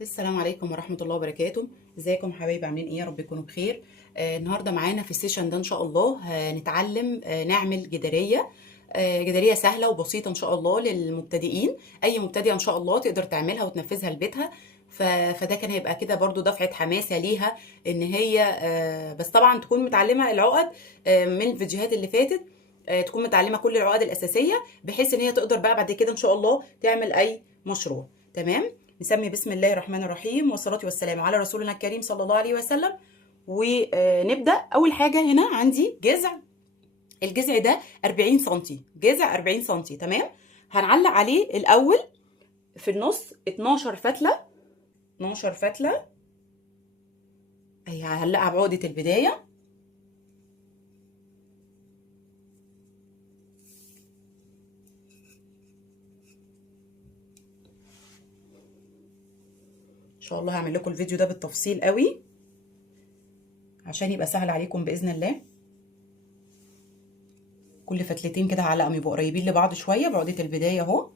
السلام عليكم ورحمة الله وبركاته. ازيكم حبايبي؟ عاملين ايه؟ يا رب تكونوا بخير. النهارده معانا في السيشن ده ان شاء الله هنتعلم نعمل جدارية. جدارية سهلة وبسيطة ان شاء الله للمبتدئين. اي مبتدئة ان شاء الله تقدر تعملها وتنفذها لبيتها. فده كان هيبقى كده برضو دفعة حماسة ليها ان هي بس طبعا تكون متعلمة العقد من الفيديوهات اللي فاتت. تكون متعلمة كل العقد الأساسية بحيث ان هي تقدر بقى بعد كده ان شاء الله تعمل اي مشروع. تمام. نسمي بسم الله الرحمن الرحيم والصلاة والسلام على رسولنا الكريم صلى الله عليه وسلم. ونبدأ. أول حاجة هنا عندي جذع. الجذع ده 40 سنتي، جذع 40 سنتي. تمام. هنعلق عليه الأول في النص 12 فتلة. 12 فتلة اهي هعلقها بعقدة البداية. ان شاء الله هعمل لكم الفيديو ده بالتفصيل قوي عشان يبقى سهل عليكم بإذن الله. كل فتلتين كده هعلقهم يبقوا قريبين لبعض شوية بعقدة البداية اهو.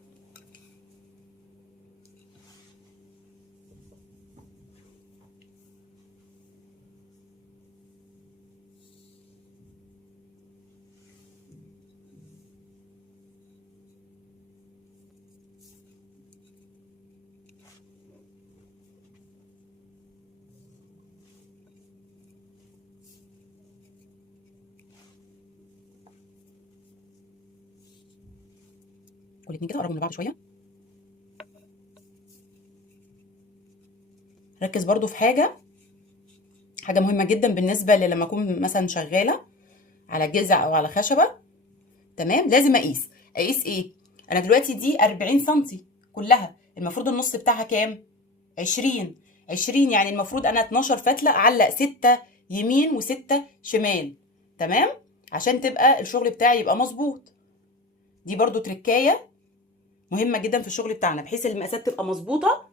كل اتنين كده قربوا من بعض شوية. ركز برضو في حاجة مهمة جدا بالنسبة لما أكون مثلا شغالة على جذع أو على خشبة. تمام. لازم أقيس إيه؟ أنا دلوقتي دي 40 سنتي كلها، المفروض النص بتاعها كام؟ 20. 20 يعني المفروض أنا 12 فتلة أعلق 6 يمين و6 شمال. تمام؟ عشان تبقى الشغل بتاعي يبقى مظبوط. دي برضو تركاية مهمة جدا في الشغل بتاعنا بحيث المقاسات تبقى مظبوطة.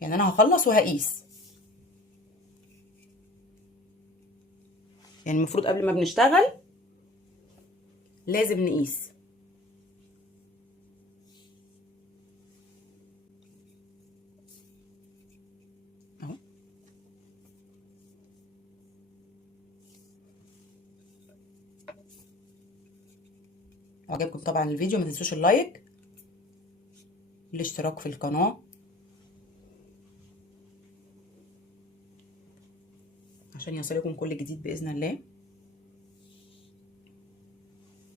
يعني أنا هخلص وهقيس. يعني المفروض قبل ما بنشتغل لازم نقيس. اهو. عجبكم طبعا الفيديو ما تنسوش اللايك، الاشتراك في القناة عشان يصلكم كل جديد بإذن الله.